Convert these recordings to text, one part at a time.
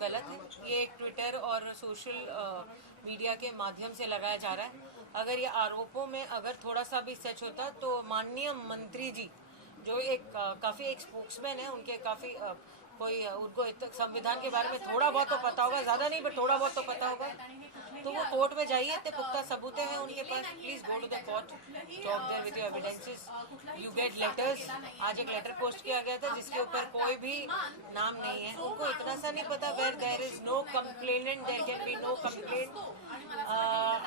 गलत है। ये एक ट्विटर और सोशल मीडिया के माध्यम से लगाया जा रहा है। अगर ये आरोपों में अगर थोड़ा सा भी सच होता तो माननीय मंत्री जी जो एक काफ़ी एक स्पोक्समैन है, उनके काफ़ी कोई उनको संविधान के बारे में थोड़ा बहुत तो पता होगा, ज़्यादा नहीं बट थोड़ा बहुत तो पता होगा, तो वो कोर्ट में जाइए, इतने पुख्ता सबूतें हैं उनके पास, please go to the court, talk there with your evidences, you get letters. आज एक लेटर पोस्ट किया गया था जिसके ऊपर कोई भी नाम नहीं है। उनको इतना सा नहीं पता where there is no complainant there can be no complaint.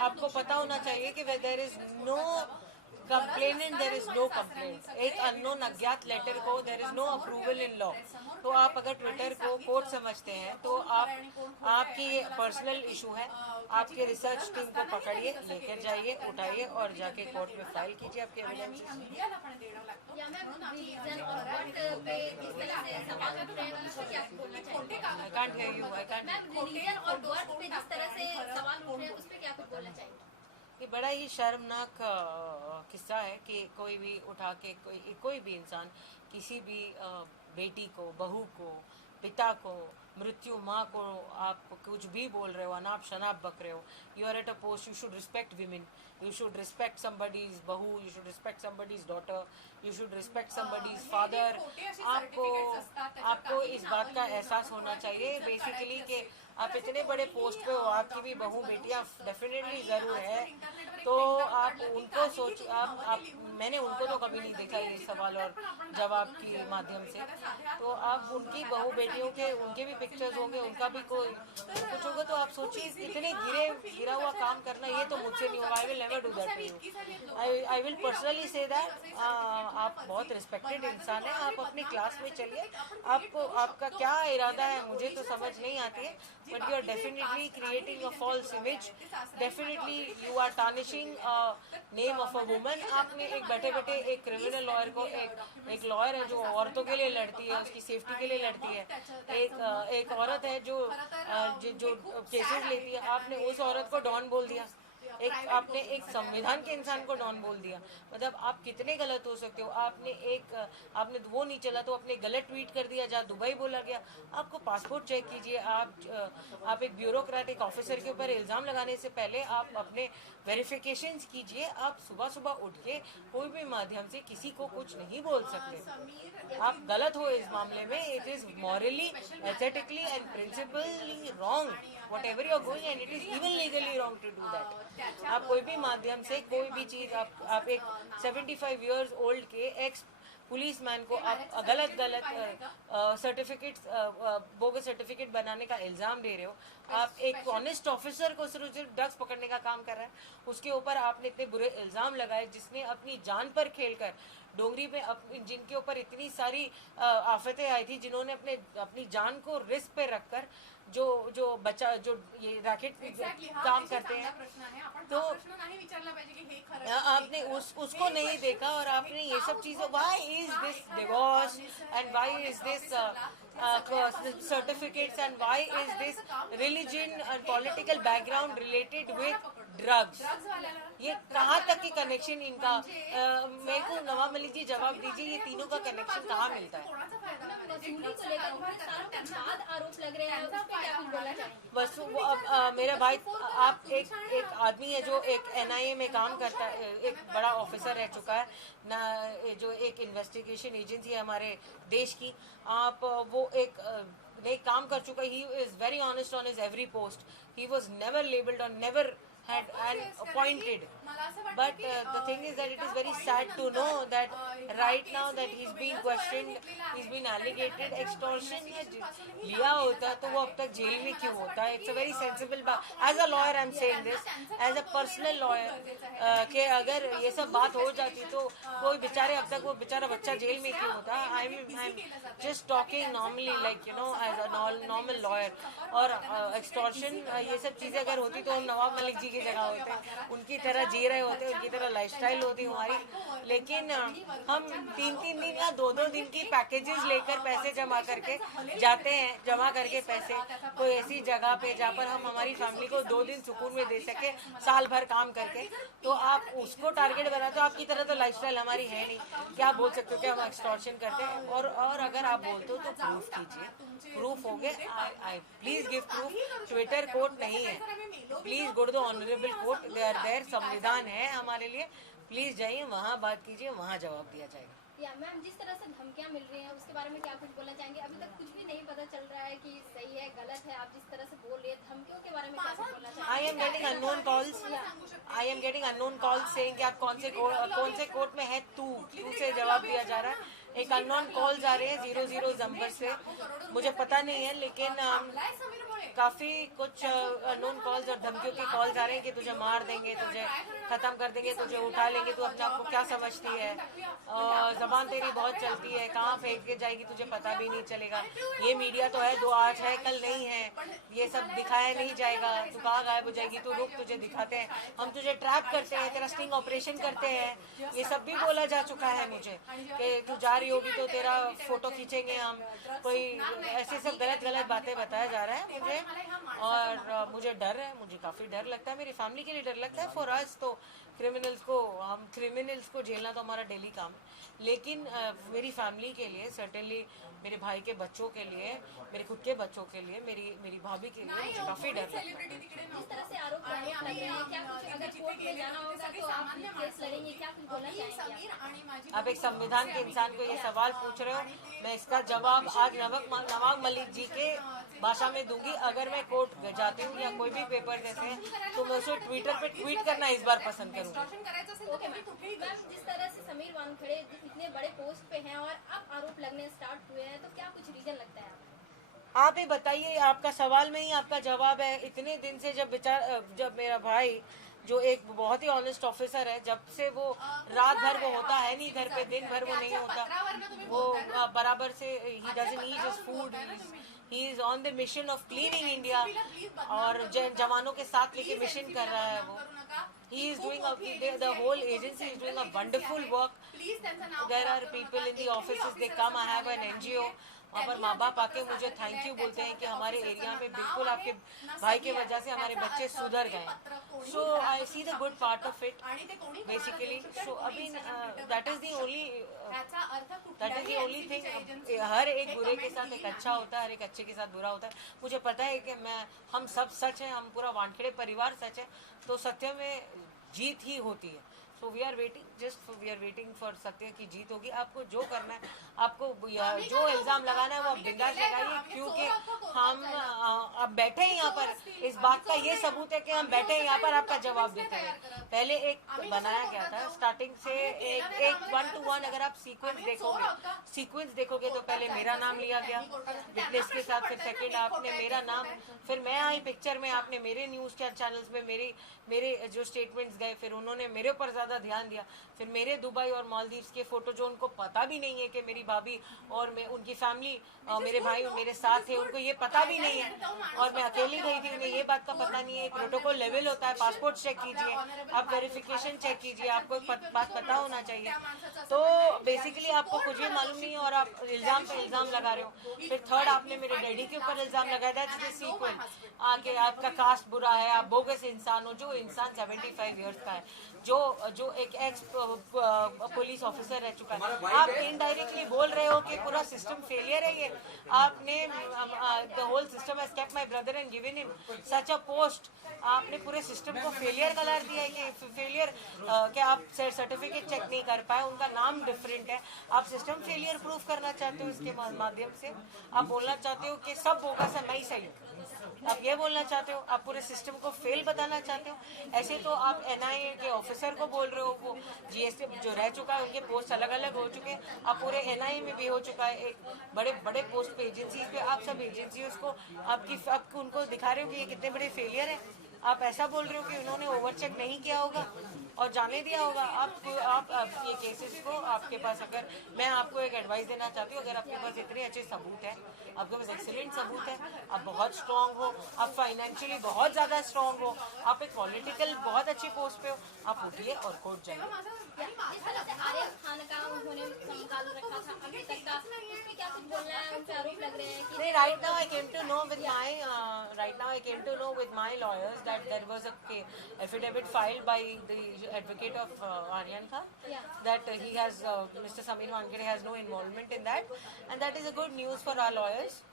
आपको पता होना चाहिए कि where there is no complainant there is no complaint. एक अननोन अज्ञात लेटर को there is no approval in law. तो आप अगर ट्विटर को कोर्ट समझते हैं तो आपकी ये पर्सनल इशू है। आपके रिसर्च टीम को पकड़िए, लेकर जाइए, उठाइए और जाके कोर्ट में फाइल कीजिए आपके evidences. I can't hear you, I can't. ये बड़ा ही शर्मनाक किस्सा है कि कोई भी उठा के कोई भी इंसान किसी भी बेटी को, बहू को, पिता को, मृत्यु माँ को आप कुछ भी बोल रहे हो, अनाप शनाप बक रहे हो। You are at a post, you should respect women, you should respect somebody's बहू, you should respect somebody's daughter, you should respect somebody's father. आपको इस बात का एहसास होना चाहिए बेसिकली कि आप इतने बड़े पोस्ट पे हो, आपकी भी बहू बेटियां डेफिनेटली ज़रूर है, तो आप उनको सोच आप मैंने उनको तो कभी नहीं देखा ये सवाल और जवाब के माध्यम से। तो आप उनकी बहू बेटियों के उनके भी पिक्चर्स होंगे, उनका भी कोई कुछ होगा, तो आप सोचिए इतने गिरा हुआ काम करना, ये तो मुझसे नहीं होगा। I will never do that to you. I will personally say that आप बहुत रिस्पेक्टेड इंसान हैं, आप अपनी क्लास में चलिए। आपका क्या इरादा है मुझे तो समझ नहीं आती है, but you are definitely creating a false image, definitely you are tarnishing name of a woman. आपने एक बैठे बैठे एक क्रिमिनल लॉयर को, एक लॉयर है जो औरतों के लिए लड़ती है, उसकी सेफ्टी के लिए लड़ती है, एक औरत है जो केसेस लेती है, आपने उस औरत को डॉन बोल दिया। आपने एक संविधान के इंसान को डॉन बोल दिया। मतलब आप कितने गलत हो सकते हो। आपने वो नहीं चला तो आपने गलत ट्वीट कर दिया जहाँ दुबई बोला गया। आपको पासपोर्ट चेक कीजिए। आप एक ब्यूरोक्रेटिक ऑफिसर के ऊपर इल्ज़ाम लगाने से पहले आप अपने वेरिफिकेशंस कीजिए। आप सुबह सुबह उठ के कोई भी माध्यम से किसी को कुछ नहीं बोल सकते। आप गलत हो इस मामले में। It is morally, ethically and principally wrong whatever you are going, and it is even legally wrong to do that. आप कोई भी माध्यम से कोई भी चीज़ आप एक 75 years old के एक्स पुलिस मैन को आप गलत सर्टिफिकेट बोगस सर्टिफिकेट बनाने का इल्ज़ाम दे रहे हो। आप एक ऑनेस्ट ऑफिसर को सिर्फ ड्रग्स पकड़ने का काम कर रहा है, उसके ऊपर आपने इतने बुरे इल्ज़ाम लगाए, जिसने अपनी जान पर खेलकर डोंगरी में जिनके ऊपर इतनी सारी आफतें आई थी, जिन्होंने अपनी जान को रिस्क पे रखकर जो ये रैकेट काम करते हैं, तो आपने उसको नहीं देखा और आपने ये सब चीज़ें, why is this divorce and why is this certificates and why is this religion and political background related with drugs. ये कहाँ तक की कनेक्शन इनका, मेरे को नवाब मलिक जी जवाब दीजिए, ये तीनों का कनेक्शन कहाँ मिलता है? बस मेरा भाई, आप एक आदमी है जो एक NIA में काम करता है, एक बड़ा ऑफिसर रह चुका है ना, जो एक इन्वेस्टिगेशन एजेंसी है हमारे देश की। आप वो एक काम कर चुका है। He is very honest on his every post. He was never labelled और never had and appointed, but the thing is that it is very sad to know that right now that he's being questioned, he's been alleged extortion लिया होता तो वो अब तक jail में क्यों होता है? It's a very sensible बात. As a lawyer I'm saying this, as a personal lawyer, कि अगर ये सब बात हो जाती तो कोई बेचारे अब तक वो बेचारा बच्चा जेल में क्यों होता? I'm just talking normally, like you know, as a normal lawyer. और extortion ये सब चीज़ें अगर होती तो नवाब मलिक जी की जगह होते, उनकी तरह जी रहे होते, उनकी तरह लाइफस्टाइल होती हमारी। लेकिन हम 3-3 दिन या 2-2 दिन की पैकेजेस लेकर पैसे जमा करके जाते हैं, जमा करके पैसे कोई ऐसी जगह पे जहाँ पर हम हमारी फैमिली को 2 दिन सुकून में दे सके, साल भर काम करके, तो आप उसको टारगेट बनाते हो। आपकी तरह तो लाइफस्टाइल हमारी है नहीं। क्या बोल सकते हो कि हम एक्सटॉर्शन करते हैं? और अगर आप बोलते हो तो प्रूफ कीजिए। प्रूफ होंगे, I please give proof. Twitter court नहीं है, please go to the honourable court, they are there, संविधान है हमारे लिए, प्लीज जाइए वहाँ बात कीजिए, वहाँ जवाब दिया जाएगा। या मैम, जिस तरह से धमकियां मिल रही हैं उसके बारे में क्या कुछ बोलना चाहेंगे? अभी तक कुछ भी नहीं पता चल रहा है कि सही है गलत है, आप जिस तरह से बोल रही है धमकियों के बारे में क्या कुछ बोलना चाहेंगे? I am getting unknown calls, I am getting unknown calls saying कि आप कौन से कोर्ट में है, तू से जवाब दिया जा रहा है। एक अननोन कॉल्स आ रहे हैं 00 नंबर से, मुझे पता नहीं है, लेकिन काफी कुछ अननोन कॉल्स और धमकियों के कॉल्स आ रहे हैं कि तुझे मार देंगे, तुझे खत्म कर देंगे, तुझे उठा लेंगे, तू अपने आप को क्या समझती है, जबान तेरी बहुत चलती है, कहाँ फेंक के जाएगी तुझे पता भी नहीं चलेगा, ये मीडिया तो है, 2 आज है कल नहीं है, ये सब दिखाया नहीं जाएगा, तू कहाँ गायब हो जाएगी, तू रुक, तुझे दिखाते हैं, हम तुझे ट्रैप करते हैं, तेरा स्टिंग ऑपरेशन करते हैं, ये सब भी बोला जा चुका है मुझे कि तू जा रही होगी तो तेरा फोटो खींचेंगे हम, कोई ऐसे सब गलत बातें बताया जा रहा है मुझे, और मुझे डर है, मुझे काफ़ी डर लगता है, मेरी फैमिली के लिए डर लगता है। फॉर अस तो क्रिमिनल्स को झेलना तो हमारा डेली काम है, लेकिन मेरी फैमिली के लिए, सर्टेनली मेरे भाई के बच्चों के लिए, मेरे खुद के बच्चों के लिए, मेरी भाभी के लिए मुझे काफ़ी डर लगता है। जिस तरह से आरोप लग रहे हैं, क्या कुछ अगर कोर्ट में जाना होगा तो आप केस लड़ेंगे, क्या कुछ बोलना चाहेंगे? आप एक संविधान के इंसान को ये सवाल पूछ रहे हो, मैं इसका जवाब आज नवाब मलिक जी के भाषा में दूंगी। अगर मैं कोर्ट जाती हूँ या कोई भी पेपर देते हैं तो मैं उसे ट्विटर पे ट्वीट करना इस बार पसंद करूँगी। मैम, जिस तरह से समीर वानखेड़े इतने बड़े पोस्ट पे हैं और अब आरोप लगने स्टार्ट हुए हैं, तो क्या कुछ रीजन लगता है आपको? आप ही बताइए, आपका सवाल में ही आपका जवाब है। इतने दिन से जब मेरा भाई जो एक बहुत ही ऑनेस्ट ऑफिसर है, जब से वो रात भर वो होता है नहीं घर पे, दिन भर वो नहीं होता, वो बराबर से he doesn't eat his food, he is on the mission of cleaning India, और जवानों के साथ लेके मिशन कर रहा है वो। He is doing the whole agency is doing a wonderful work. There are people in the offices, they come, I have an NGO, वहाँ पर माँ बाप आके मुझे थैंक यू बोलते हैं कि हमारे एरिया में बिल्कुल आपके भाई के वजह से हमारे बच्चे सुधर गए। So I see the good part of it basically. So अभी that is the only thing. हर एक बुरे के साथ एक अच्छा होता है, हर एक अच्छे के साथ बुरा होता है। मुझे पता है कि हम सब सच है, हम पूरा वानखेड़े परिवार सच है, तो सत्य में जीत ही होती है। So we are waiting for सत्य की जीत होगी। आपको जो करना है, आपको जो इल्ज़ाम लगाना है वो आप बिंदास लगाइए, क्योंकि हम अब बैठे हैं यहाँ पर, इस बात का ये सबूत है कि हम बैठे हैं यहाँ पर आपका जवाब देते हैं। पहले एक बनाया गया था स्टार्टिंग से, एक 1 to 1 अगर आप सीक्वेंस देखोगे तो पहले मेरा नाम लिया गया विटनेस के साथ, फिर सेकंड आपने मेरा नाम, फिर मैं आई पिक्चर में, आपने मेरे न्यूज़ चैनल्स में मेरे जो स्टेटमेंट्स गए, फिर उन्होंने मेरे ऊपर ज़्यादा ध्यान दिया, फिर मेरे दुबई और मालदीव्स के फ़ोटो जो उनको पता भी नहीं है कि मेरी भाभी और मैं उनकी फैमिली, मेरे भाई मेरे साथ थे, उनको ये पता भी नहीं है, और मैं अकेली गई थी, उन्हें ये बात का पता नहीं है। प्रोटोकॉल लेवल होता है, पासपोर्ट चेक कीजिए, आप वेरिफिकेशन चेक कीजिए, आपको एक बात पता होना चाहिए। तो बेसिकली आपको कुछ भी मालूम नहीं है और आप इल्ज़ाम पे इल्ज़ाम लगा रहे हो। फिर थर्ड आपने मेरे डैडी के ऊपर इल्ज़ाम लगाया, दैट्स द सीक्वेंस, आके आपका कास्ट बुरा है, आप बोगस इंसान हो। जो इंसान 75 ईयर्स का है, जो एक एक्स पुलिस ऑफिसर रह चुका है, आप इनडायरेक्टली बोल रहे हो कि पूरा सिस्टम फेलियर है। ये आपने the whole system has kept my brother and given him such a post. आपने पूरे सिस्टम को फेलियर करार दिया है कि फेलियर कि आप सर्टिफिकेट चेक नहीं कर पाए, उनका नाम डिफरेंट है। आप सिस्टम फेलियर प्रूफ करना चाहते हो इसके माध्यम से, आप बोलना चाहते हो कि सब होगा सर मैं ही सही, आप ये बोलना चाहते हो, आप पूरे सिस्टम को फेल बताना चाहते हो। ऐसे तो आप एनआईए के ऑफिसर को बोल रहे हो, वो जीएसटी जो रह चुका है, उनके पोस्ट अलग अलग हो चुके हैं, आप पूरे एनआईए में भी हो चुका है एक बड़े पोस्ट पे, एजेंसीज पे, आप सब एजेंसीज को आपको उनको दिखा रहे हो कि ये कितने बड़े फेलियर है। आप ऐसा बोल रहे हो कि उन्होंने ओवरचेक नहीं किया होगा और जाने दिया होगा। आप ये केसेस को, आपके पास अगर मैं आपको एक एडवाइस देना चाहती हूँ, अगर आपके पास इतने अच्छे सबूत हैं, आपके पास एक्सीलेंट सबूत है, आप बहुत स्ट्रांग हो, आप फाइनेंशियली बहुत ज़्यादा स्ट्रांग हो, आप एक पॉलिटिकल बहुत अच्छी पोस्ट पे हो, आप उठिए और कोर्ट जाइए। आर्यन खान का उन्होंने निकाल रखा था अभी तक का, उसमें क्या कुछ बोलना है? उनसे आरोप लग रहे हैं कि right now I came to know with my lawyers that there was a affidavit filed by the advocate of Aryan Khan, that he has Mr. Sameer Wankhede has no involvement in that, and that is a good news for our lawyers.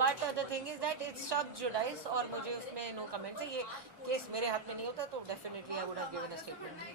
But the thing is that it's सब जुडाइज और मुझे उसमें no comments है. ये case मेरे हाथ में नहीं होता तो definitely I would have given a statement.